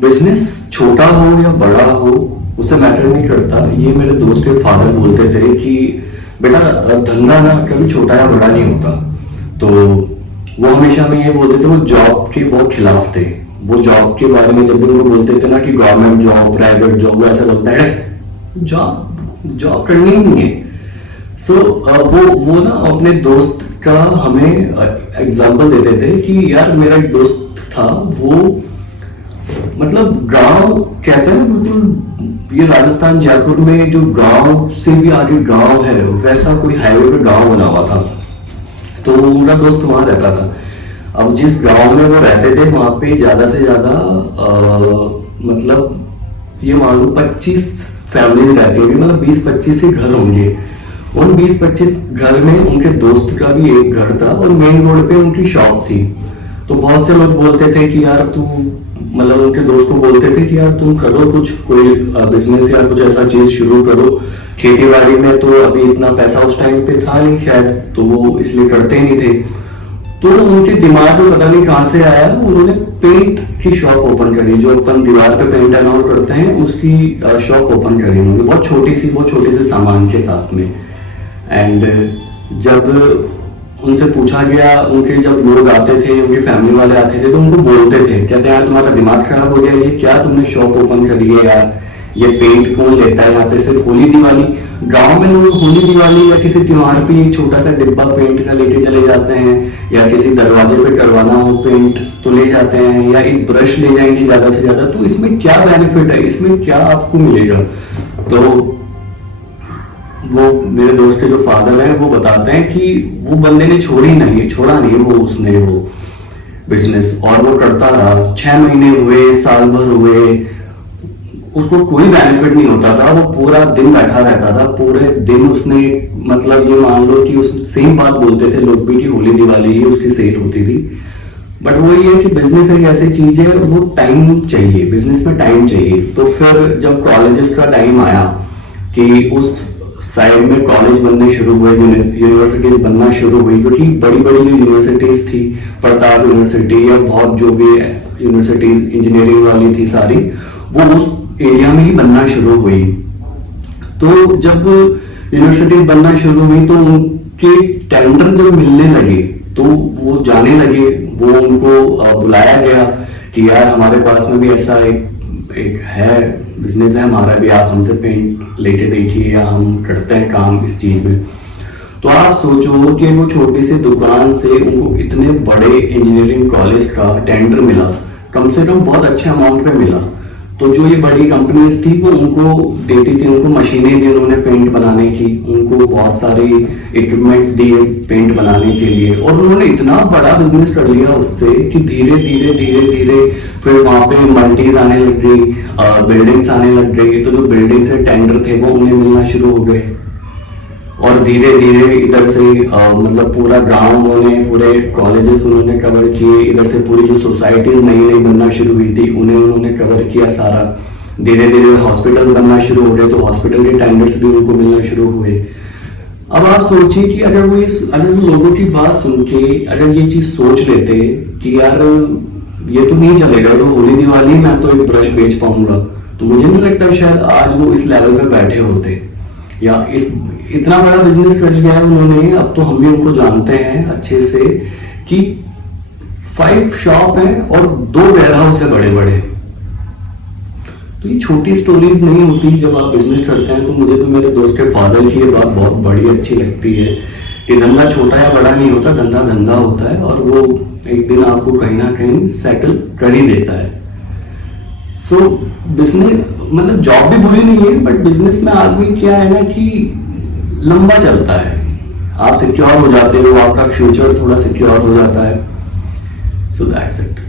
Business छोटा हो या बड़ा हो उसे मैटर नहीं करता। ये मेरे दोस्त के फादर बोलते थे कि बेटा धंधा ना कभी छोटा या बड़ा नहीं होता। तो वो हमेशा में ये बोलते थे, वो जॉब के बहुत खिलाफ थे। वो जॉब के बारे में जब भी उनको बोलते थे ना कि गवर्नमेंट जॉब प्राइवेट जॉब, ऐसा लगता है जॉब जॉब करनी ही नहीं है। सो वो ना अपने दोस्त का हमें एग्जाम्पल देते थे कि यार मेरा एक दोस्त था, वो मतलब गांव कहते हैं बिल्कुल, ये राजस्थान जयपुर में जो गांव से भी आगे गांव है वैसा कोई हाईवे पे गांव बना हुआ था। तो मेरा दोस्त वहां रहता था। अब जिस गांव में वो रहते थे वहां पे ज्यादा से ज्यादा मतलब ये मान लो 25 फैमिलीज रहती होंगी, मतलब 20-25 ही घर होंगे। उन 20-25 घर में उनके दोस्त का भी एक घर था और मेन रोड पे उनकी शॉप थी। तो बहुत से लोग बोलते थे कि यार तू, मतलब उनके दोस्त को बोलते थे कि यार तुम करो कुछ, कोई बिजनेस या कुछ ऐसा चीज शुरू करो। खेती बाड़ी में तो अभी इतना पैसा उस टाइम पे था नहीं शायद, तो वो इसलिए करते नहीं थे। तो उनके दिमाग में पता नहीं कहां से आया, उन्होंने पेंट की शॉप ओपन करी, जो अपन दीवार पे पेंट एंड ऑल करते हैं उसकी शॉप ओपन करी उन्होंने, बहुत छोटे से सामान के साथ में। एंड जब उनसे पूछा गया, उनके जब लोग आते थे, उनके फैमिली वाले आते थे तो उनको बोलते थे, कहते हैं यार तुम्हारा दिमाग खराब हो गया, ये क्या तुमने शॉप ओपन करी है यार, ये पेंट कौन लेता है यहाँ पे, सिर्फ होली दिवाली। गांव में लोग होली दिवाली या किसी त्योहार पे एक छोटा सा डिब्बा पेंट का लेके चले जाते हैं, या किसी दरवाजे पे करवाना हो पेंट तो ले जाते हैं, या एक ब्रश ले जाएंगे ज्यादा से ज्यादा। तो इसमें क्या बेनिफिट है, इसमें क्या आपको मिलेगा? तो वो मेरे दोस्त के जो फादर हैं वो बताते हैं कि वो बंदे ने छोड़ा नहीं वो, उसने वो बिजनेस, और वो करता रहा। 6 महीने हुए, साल भर हुए, उसको कोई बेनिफिट नहीं होता था। वो पूरा दिन बैठा रहता था, पूरे दिन उसने, मतलब ये मान लो कि उस सेम बात बोलते थे लोग भी कि होली दिवाली ही उसकी सेल होती थी। बट वो ये है कि बिजनेस एक ऐसी चीज है, वो टाइम चाहिए, बिजनेस में टाइम चाहिए। तो फिर जब कॉलेजेस का टाइम आया कि उस साइड में कॉलेज बनने शुरू हुए, यूनिवर्सिटीज बनना शुरू हुई, क्योंकि बड़ी बड़ी जो यूनिवर्सिटीज थी, प्रताप यूनिवर्सिटी या बहुत जो भी यूनिवर्सिटीज इंजीनियरिंग वाली थी सारी, वो उस एरिया में ही बनना शुरू हुई। तो जब यूनिवर्सिटीज बनना शुरू हुई तो उनके टेंडर जब मिलने लगे तो वो जाने लगे, वो उनको बुलाया गया कि यार हमारे पास में भी ऐसा एक है बिजनेस है हमारा भी, आप हमसे पेंट लेके देखिए या हम करते हैं काम इस चीज में। तो आप सोचो कि वो छोटी सी दुकान से उनको इतने बड़े इंजीनियरिंग कॉलेज का टेंडर मिला, कम से कम बहुत अच्छे अमाउंट पे मिला। तो जो ये बड़ी कंपनीज थी वो उनको देती थी, उनको मशीनें दी उन्होंने पेंट बनाने की, उनको बहुत सारी इक्विपमेंट्स दिए पेंट बनाने के लिए, और उन्होंने इतना बड़ा बिजनेस कर लिया उससे कि धीरे धीरे फिर वहां पे मल्टीज आने लग गई, बिल्डिंग्स आने लग गई। तो जो बिल्डिंग से टेंडर थे वो उन्हें मिलना शुरू हो गए, और धीरे धीरे इधर से मतलब पूरा गांव उन्होंने, पूरे कॉलेजेस उन्होंने कवर किए, इधर से पूरी जो सोसाइटीज नई नई बनना शुरू हुई थी उन्हें उन्होंने कवर किया सारा। धीरे धीरे हॉस्पिटल्स बनना शुरू हो गए तो हॉस्पिटल के टेंडर्स भी उनको मिलना शुरू हुए। अब आप सोचिए कि अगर वो लोगों की बात सुन के अगर ये चीज सोच लेते कि यार ये तो नहीं चलेगा, तो होली दिवाली मैं तो एक ब्रश बेच पाऊंगा, तो मुझे नहीं लगता शायद आज वो इस लेवल पे बैठे होते, या इतना बड़ा बिजनेस कर लिया है उन्होंने। अब तो हम भी उनको जानते हैं अच्छे से कि 5 शॉप है और 2 वेयर हाउस है बड़े बड़े। तो ये छोटी स्टोरीज नहीं होती जब आप बिजनेस करते हैं। तो मुझे तो मेरे दोस्त के फादर की ये बात बहुत बड़ी अच्छी लगती है कि धंधा छोटा या बड़ा नहीं होता, धंधा धंधा होता है, और वो एक दिन आपको कहीं ना कहीं सेटल कर ही देता है। सो बिजनेस मतलब जॉब भी बुरी नहीं है, बट बिजनेस में आदमी क्या है ना कि लंबा चलता है, आप सिक्योर हो जाते हो, आपका फ्यूचर थोड़ा सिक्योर हो जाता है। So that's it.